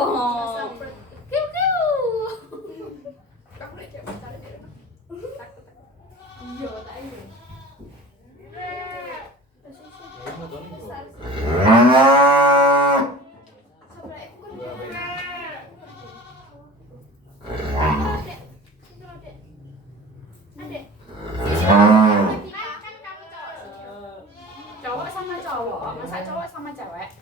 Oh. Kiu kiu. Kamu nek cek pacar dia. Takut. Iya, tak iya. Sebelah aku kan. Adek. Kan kamu cowok. Cowok sama cowok, masa cowok sama cewek?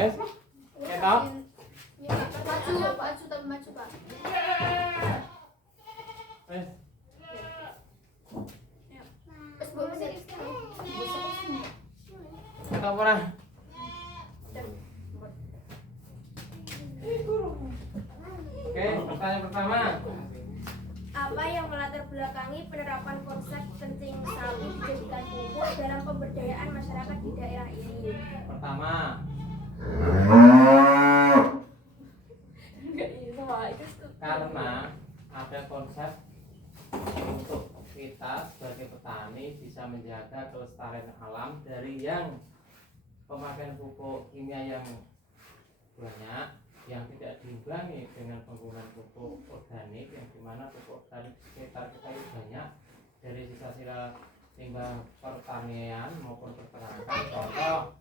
Wes, ketok. Maju, maju, tapi maju, Pak. Wes, Wes, Bu, sini. ketok ora? Oke, pertanyaan pertama. Apa yang melatar belakangi penerapan konsep kencing sapi dijadikan pupuk dalam pemberdayaan masyarakat di daerah ini? Pertama, Enggak itu Pak, itu karena ada konsep untuk kita sebagai petani bisa menjaga kelestarian alam dari yang pemakaian pupuk kimia yang banyak, yang tidak diimbangi dengan penggunaan pupuk organik, yang dimana pupuk organik sekitar kita itu banyak dari sisa-sisa limbah pertanian maupun peternakan. Contoh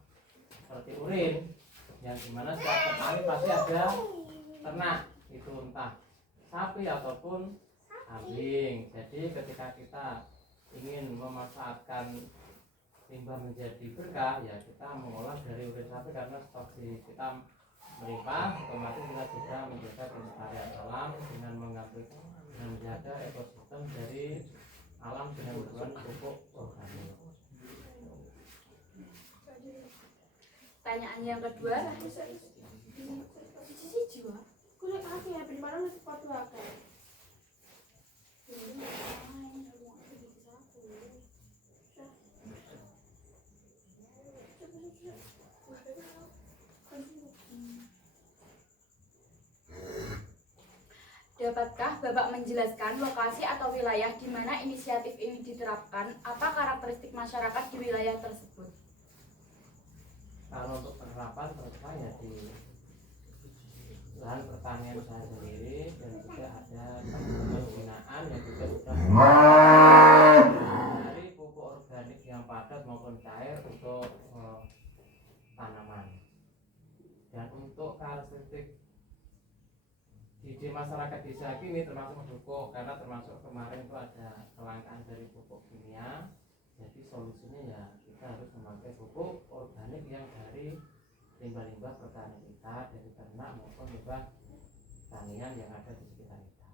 seperti urin, yang dimana setiap petani pasti ada ternak, itu entah sapi ataupun kambing. Jadi ketika kita ingin memanfaatkan limbah menjadi berkah, ya kita mengolah dari urin sapi karena stok di kita melimpah, otomatis kita juga menjaga kelestarian alam dengan mengambil dan menjaga ekosistem dari alam dengan menggunakan pupuk organik. pertanyaan yang kedua. Siji wah. Kulit aku ya ben malam wis padha akeh. Dapatkah Bapak menjelaskan lokasi atau wilayah di mana inisiatif ini diterapkan? Apa karakteristik masyarakat di wilayah tersebut? Kalau untuk penerapan terutama ya di lahan pertanian saya sendiri, dan juga ada penggunaan yang juga sudah dari pupuk organik yang padat maupun cair untuk tanaman. Dan untuk karakteristik di masyarakat desa ini termasuk mendukung, karena termasuk kemarin itu ada kelangkaan dari pupuk kimia. Jadi solusinya ya kita harus memakai pupuk organik yang dari limbah-limbah pertanian kita, dari ternak maupun limbah tanian yang ada di sekitar kita.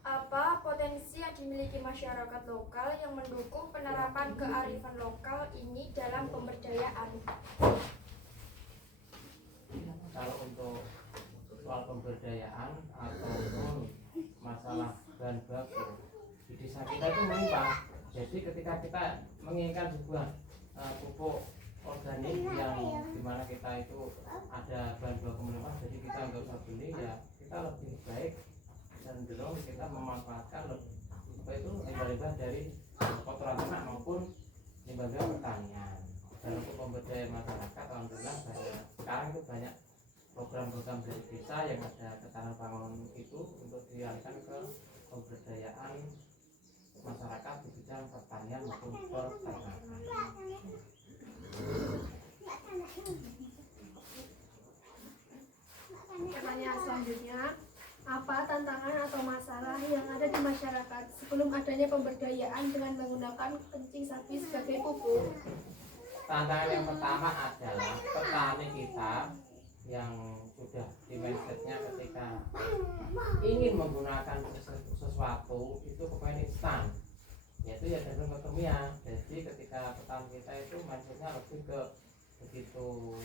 Apa potensi yang dimiliki masyarakat lokal yang mendukung penerapan kearifan lokal ini dalam pemberdayaan? Kalau untuk soal pemberdayaan ataupun masalah bahan baku di desa kita itu melimpah. Jadi ketika kita menginginkan sebuah pupuk organik yang dimana kita itu ada bahan baku melimpah, jadi kita nggak usah beli, ya kita lebih baik cenderung kita memanfaatkan apa itu limbah-limbah dari kotoran ternak maupun limbah-limbah pertanian. Dan untuk pemberdayaan masyarakat, alhamdulillah sekarang itu banyak program-program dari desa yang ada ketahanan pangan itu untuk dialihkan ke pemberdayaan masyarakat di bidang pertanian maupun peternakan. Pertanyaan selanjutnya, apa tantangan atau masalah yang ada di masyarakat sebelum adanya pemberdayaan dengan menggunakan kencing sapi sebagai pupuk? Tantangan yang pertama adalah petani kita yang sudah di mindsetnya ketika ingin menggunakan sesuatu itu kepengen instan, yaitu ya cenderung ke kimia. Jadi ketika petani kita itu mindsetnya lebih ke begitu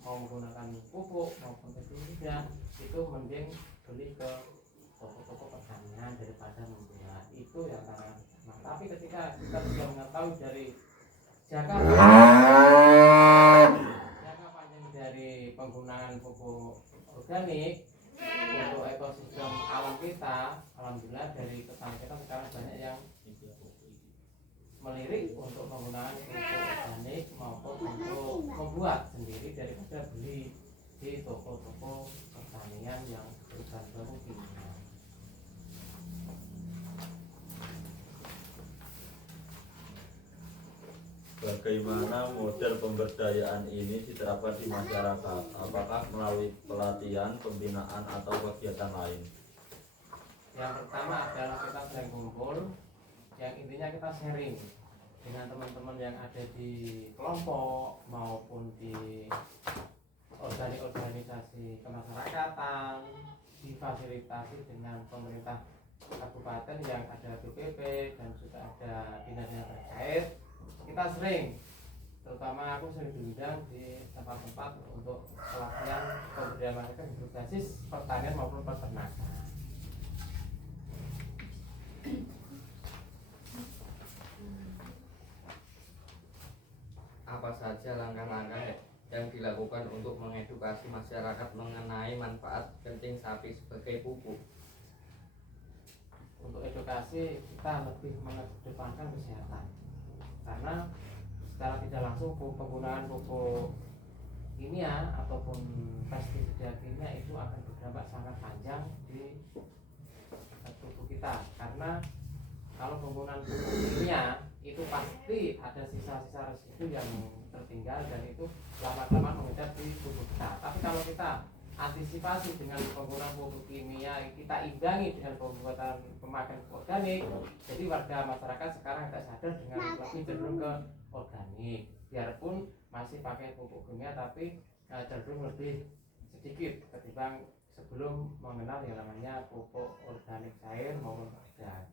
mau menggunakan pupuk maupun pestisida itu mending beli ke toko-toko pertanian daripada membuat itu ya. Karena tapi ketika kita sudah mengetahui dari jangka panjang dari penggunaan pupuk organik untuk ekosistem alam kita, alhamdulillah dari petani kita sekarang banyak yang melirik untuk menggunakan pupuk organik maupun untuk membuat sendiri daripada beli di toko-toko pertanian yang berbahan baku kimia. Bagaimana model pemberdayaan ini diterapkan di masyarakat? Apakah melalui pelatihan, pembinaan, atau kegiatan lain? Yang pertama adalah kita sering kumpul, yang intinya kita sharing dengan teman-teman yang ada di kelompok maupun di organisasi kemasyarakatan, difasilitasi dengan pemerintah kabupaten yang ada BPP dan juga ada dinas-dinas terkait. Kita sering, terutama aku sering diundang di tempat-tempat untuk pelatihan pemberdayaan masyarakat berbasis pertanian maupun peternakan. Apa saja langkah-langkah yang dilakukan untuk mengedukasi masyarakat mengenai manfaat kencing sapi sebagai pupuk? Untuk edukasi kita lebih mengedepankan kesehatan, karena secara tidak langsung penggunaan pupuk kimia ataupun pestisida kimia itu akan berdampak sangat panjang di tubuh kita. Karena kalau penggunaan pupuk kimia itu pasti ada sisa-sisa residu yang tertinggal dan itu lama-lama mengendap di tubuh kita. Tapi kalau kita antisipasi dengan penggunaan pupuk kimia, kita imbangi dengan pembuatan pemakaian organik, jadi warga masyarakat sekarang agak sadar dengan lebih cenderung ke organik, biarpun masih pakai pupuk kimia tapi cenderung lebih sedikit ketimbang sebelum mengenal yang namanya pupuk organik cair maupun padat.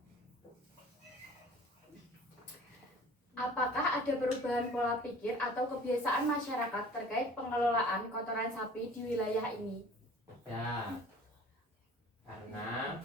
Apakah ada perubahan pola pikir atau kebiasaan masyarakat terkait pengelolaan kotoran sapi di wilayah ini? Ya, karena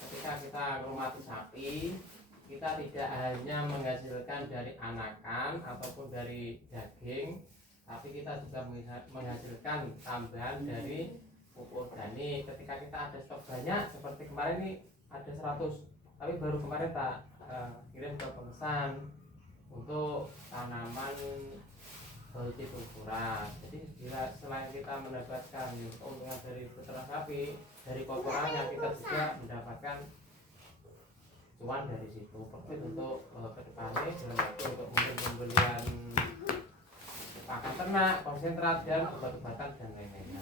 ketika kita menghormati sapi, kita tidak hanya menghasilkan dari anakan ataupun dari daging, tapi kita juga menghasilkan tambahan dari pupuk organik. Ketika kita ada stok banyak, seperti kemarin ini ada 100, tapi baru kemarin tak kirim ke pemesan untuk tanaman hortikultura. Jadi selain kita mendapatkan keuntungan dari peternak sapi, dari kotorannya kita juga mendapatkan cuan dari situ. Profit untuk kedepannya dalam waktu untuk mungkin pembelian pakan ternak, konsentrat dan obat-obatan dan lain-lainnya.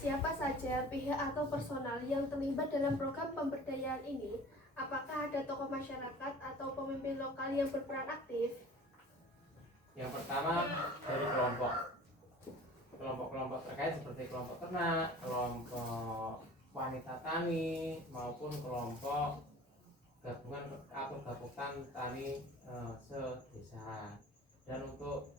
Siapa saja pihak atau personal yang terlibat dalam program pemberdayaan ini? Apakah ada tokoh masyarakat atau pemimpin lokal yang berperan aktif? Yang pertama dari kelompok-kelompok terkait seperti kelompok ternak, kelompok wanita tani maupun kelompok gabungan atau gabungan tani se-desa. Dan untuk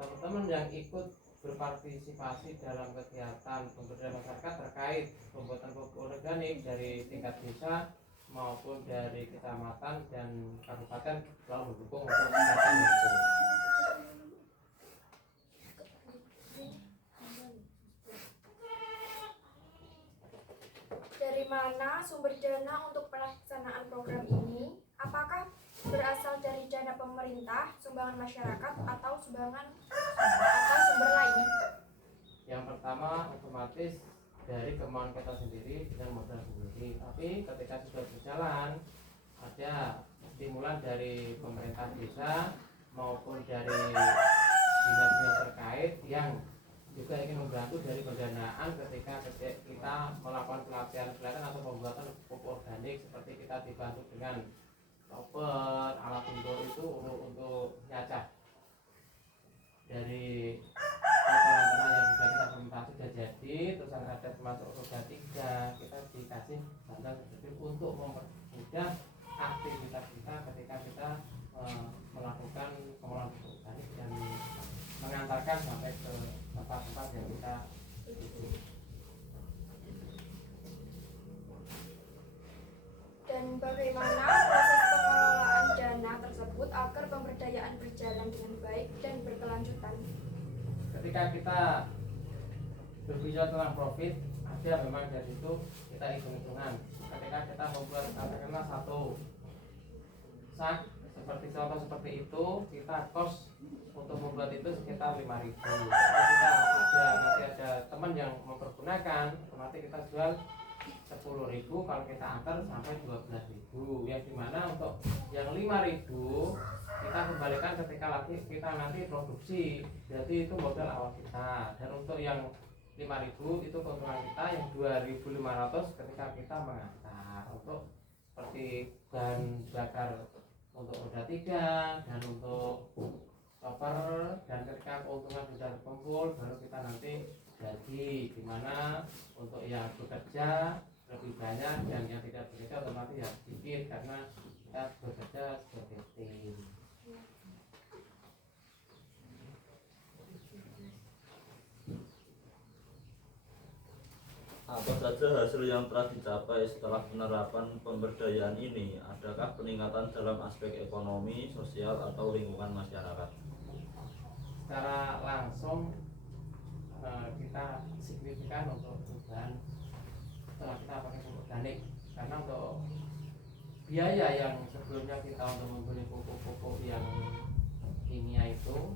teman-teman yang ikut berpartisipasi dalam kegiatan pemberdayaan masyarakat terkait pembuatan pupuk organik dari tingkat desa maupun dari kecamatan dan kabupaten selalu mendukung untuk kegiatan itu. Dari mana sumber dana untuk pelaksanaan program ini? Apakah berasal dari dana pemerintah, sumbangan masyarakat, atau sumber lain? Yang pertama otomatis dari kemauan kita sendiri dengan modal sendiri. Tapi ketika sudah berjalan ada stimulan dari pemerintah desa maupun dari dinas-dinas terkait yang juga ingin membantu dari pendanaan ketika kita melakukan pelatihan atau pembuatan pupuk organik, seperti kita dibantu dengan chopper, alat untuk itu untuk nyacah dari kotoran yang sudah kita fermentasi sudah jadi, terus ada termasuk roda 3, kita dikasih bantuan tersebut untuk mempermudah aktivitas kita ketika kita melakukan pengolahan pupuk organik dan mengantarkan sampai ke tempat-tempat yang kita tuju. Dan bagaimana proses pengelolaan dana tersebut agar pemberdayaan berjalan dengan baik dan berkelanjutan? Ketika kita berbicara tentang profit, ada memang dari situ kita hitung-hitungan. Ketika kita membuat katakanlah satu sak seperti contoh seperti itu, kita kos untuk membuat itu sekitar 5.000. Kalau kita nanti ada teman yang mempergunakan, nanti kita jual 10.000, kalau kita antar sampai 12.000, yang dimana untuk yang 5.000 kita kembalikan ketika lagi kita nanti produksi, jadi itu modal awal kita. Dan untuk yang 5.000 itu keuntungan kita, yang 2.500 ketika kita mengantar untuk seperti bahan bakar untuk roda 3 dan untuk koper. Dan ketika keuntungan sudah terkumpul baru kita nanti gaji, dimana untuk yang bekerja lebih banyak dan yang tidak bekerja otomatis ya sedikit karena kita bekerja sebagai tim. Apa saja hasil yang telah dicapai setelah penerapan pemberdayaan ini? Adakah peningkatan dalam aspek ekonomi, sosial, atau lingkungan masyarakat? Secara langsung kita signifikan untuk perubahan setelah kita pakai pupuk organik, karena untuk biaya yang sebelumnya kita untuk membeli pupuk-pupuk yang kimia itu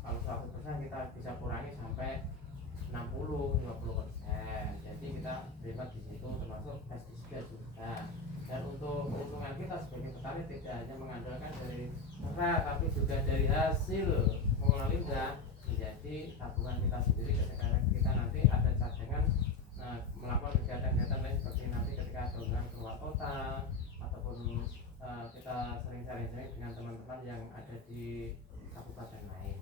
kalau 100% kita bisa kurangi sampai 60-50%. Jadi kita hemat di situ, termasuk pestisida juga. Dan untuk keuntungan kita sebagai petani tidak hanya mengandalkan dari merah, tapi juga dari hasil pengelolaan limbah menjadi tabungan kita sendiri ketika kita nanti ada cadangan melakukan kegiatan-kegiatan lain seperti nanti ketika kunjungan keluar kota ataupun kita sering-sering dengan teman-teman yang ada di kabupaten lain.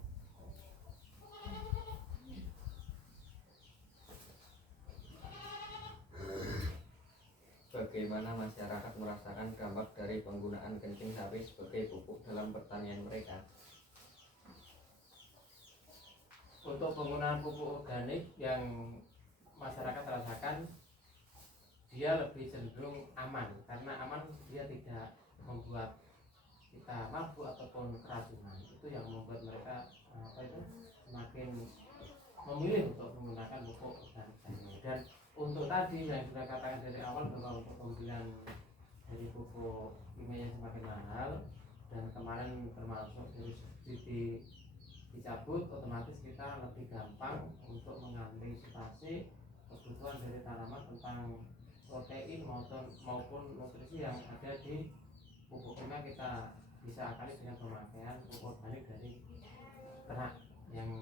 Bagaimana masyarakat merasakan dampak dari penggunaan kencing sapi sebagai pupuk dalam pertanian mereka? Untuk penggunaan pupuk organik yang masyarakat rasakan, dia lebih cenderung aman, karena aman dia tidak membuat kita mabuk ataupun keracunan. Itu yang membuat mereka semakin memilih untuk menggunakan pupuk organik ini. Dan untuk tadi yang sudah katakan dari awal bahwa untuk pembelian dari pupuk kimia yang semakin mahal, dan kemarin termasuk dari subsidi dicabut, otomatis kita lebih gampang untuk mengantisipasi kebutuhan dari tanaman tentang protein maupun nutrisi yang ada di pupuk kimia. Kita bisa akali dengan pemakaian pupuk organik dari ternak yang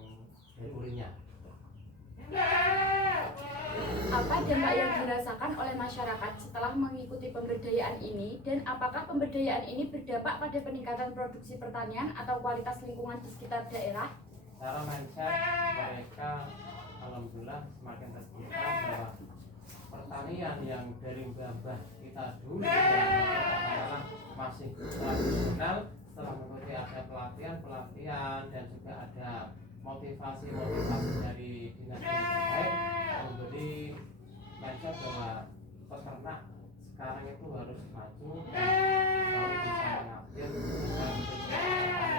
dari urinnya. Apa dampak yang dirasakan oleh masyarakat setelah mengikuti pemberdayaan ini, dan apakah pemberdayaan ini berdampak pada peningkatan produksi pertanian atau kualitas lingkungan di sekitar daerah? Cara mindset mereka alhamdulillah semakin terbuka bahwa pertanian yang dari mbah kita dulu adalah masih tradisional. Setelah mengikuti ada pelatihan dan juga ada motivasi dari dinas terkait memberi mindset bahwa peternak sekarang itu harus maju dan harus bisa mengambil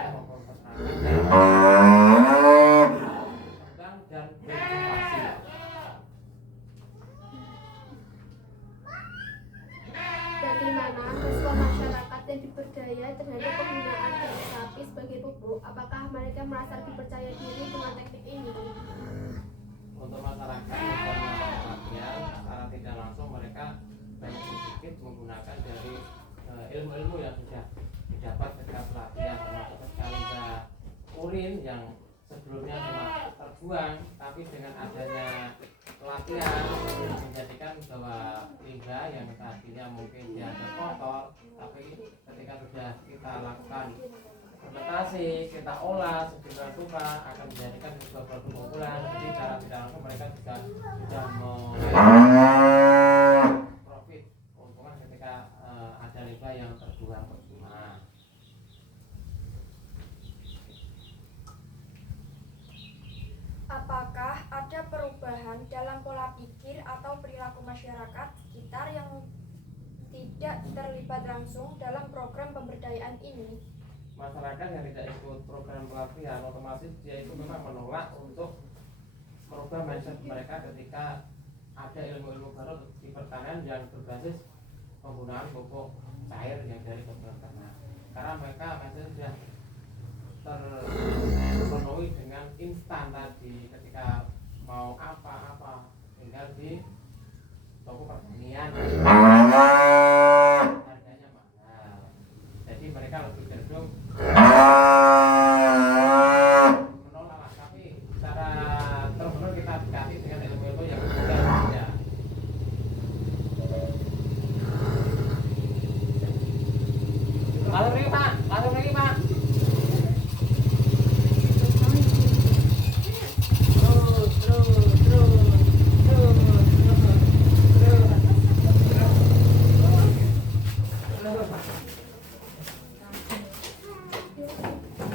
maupun peternakan dan berinovasi. Bagaimana respon masyarakat yang diberdaya terhadap penggunaan daging sapi sebagai pupuk? Apakah mereka merasa dipercaya diri dengan teknik ini? Untuk masyarakat yang pelatihan secara tidak langsung mereka banyak sedikit menggunakan dari ilmu-ilmu yang sudah didapat ketika pelatihan, termasuk ketika limbah urin yang sebelumnya cuma terbuang, tapi dengan adanya pelatihan menjadikan bahwa limbah yang tadinya mungkin dianggap kotor, tapi ketika sudah kita lakukan fermentasi, kita olah sejumlah rupa akan menjadikan sebuah produk unggulan. Jadi secara tidak langsung mereka juga sudah profit keuntungan ketika ada limbah yang terbuang percuma. Apakah ada perubahan dalam pola pikir atau perilaku masyarakat sekitar yang tidak terlibat langsung dalam program pemberdayaan ini? Masyarakat yang tidak ikut program pelatihan otomatis dia itu memang menolak untuk merubah mindset mereka ketika ada ilmu-ilmu baru di pertanian yang berbasis penggunaan pupuk cair yang dari dokter ternak, karena mereka masih sudah terpenuhi dengan instan tadi ketika mau apa-apa tinggal di toko pertanian harganya mahal, jadi mereka lebih cenderung menolak lah. Tapi secara terus-menerus kita dekati dengan ilmu-ilmu yang sudah ada. Langsung lagi Pak, langsung lagi Pak.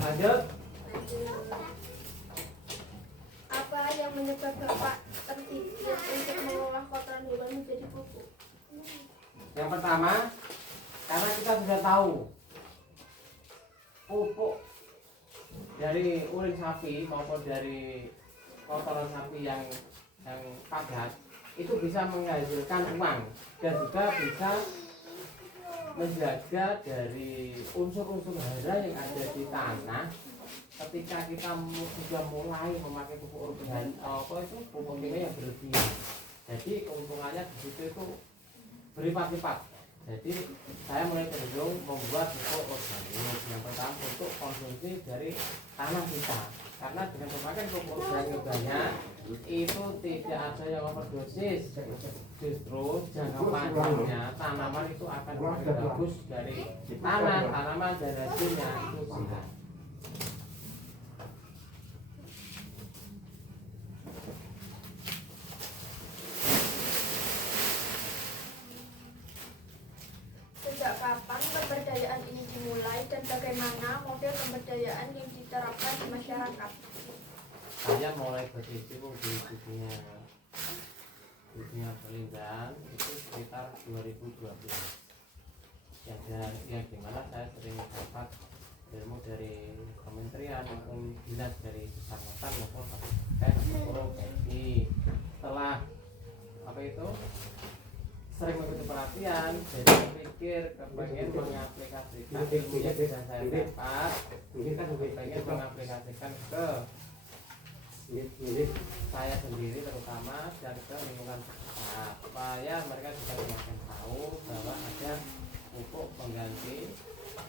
Lanjut. Apa yang menyebabkan Bapak terpikir untuk mengolah kotoran hewan menjadi pupuk? Yang pertama, karena kita sudah tahu pupuk dari urin sapi maupun dari kotoran sapi yang padat itu bisa menghasilkan uang dan juga bisa menjaga dari unsur-unsur hara yang ada di tanah ketika kita sudah mulai memakai pupuk organik pupuk kimia yang berlebihan. Jadi keuntungannya di situ itu berlipat-lipat. Jadi saya mulai cenderung membuat pupuk organik yang pertama untuk konsumsi dari tanah kita, karena dengan pemakaian pupuk organik banyak itu tidak ada yang overdosis, justru jangka panjangnya tanaman itu akan lebih bagus dari tanaman dan hasilnya itu sehat. Sejak kapan pemberdayaan ini dimulai dan bagaimana model pemberdayaan yang diterapkan di masyarakat? Saya mulai berkecimpung di dunia perlindahan itu sekitar 2012 yang dimana saya sering dapat ilmu dari kementerian maupun dinas dari kecamatan maupun kabupaten provinsi. Setelah sering mengikuti pelatihan, jadi berpikir kepengen mengaplikasikan ilmu yang sudah saya dapat, pengen mengaplikasikan ke saya sendiri terutama dan ke lingkungan sekitar, supaya mereka bisa semakin tahu bahwa ada pupuk pengganti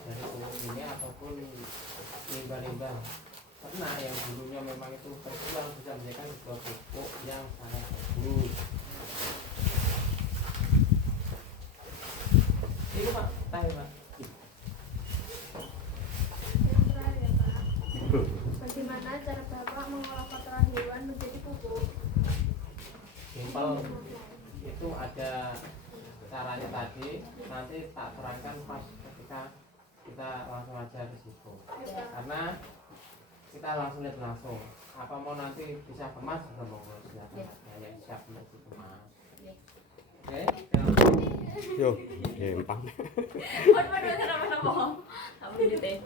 dari pupuk ini ataupun limbah-limbah ternak yang dulunya memang itu terbuang bisa menjadikan sebuah pupuk yang sangat bagus. Ini Pak, tahu Pak. Yang terakhir ya Pak, bagaimana cara Bapak mengolah kotoran hewan menjadi pupuk? Simpel, itu ada caranya tadi, nanti tak terangkan pas ketika kita langsung aja ke situ, karena kita langsung lihat langsung apa mau nanti bisa kemas atau mau silakan ya siap untuk dikemas. Oke, Yo, gampang. Waduh, waduh, kenapa-napa? Tak boleh deh.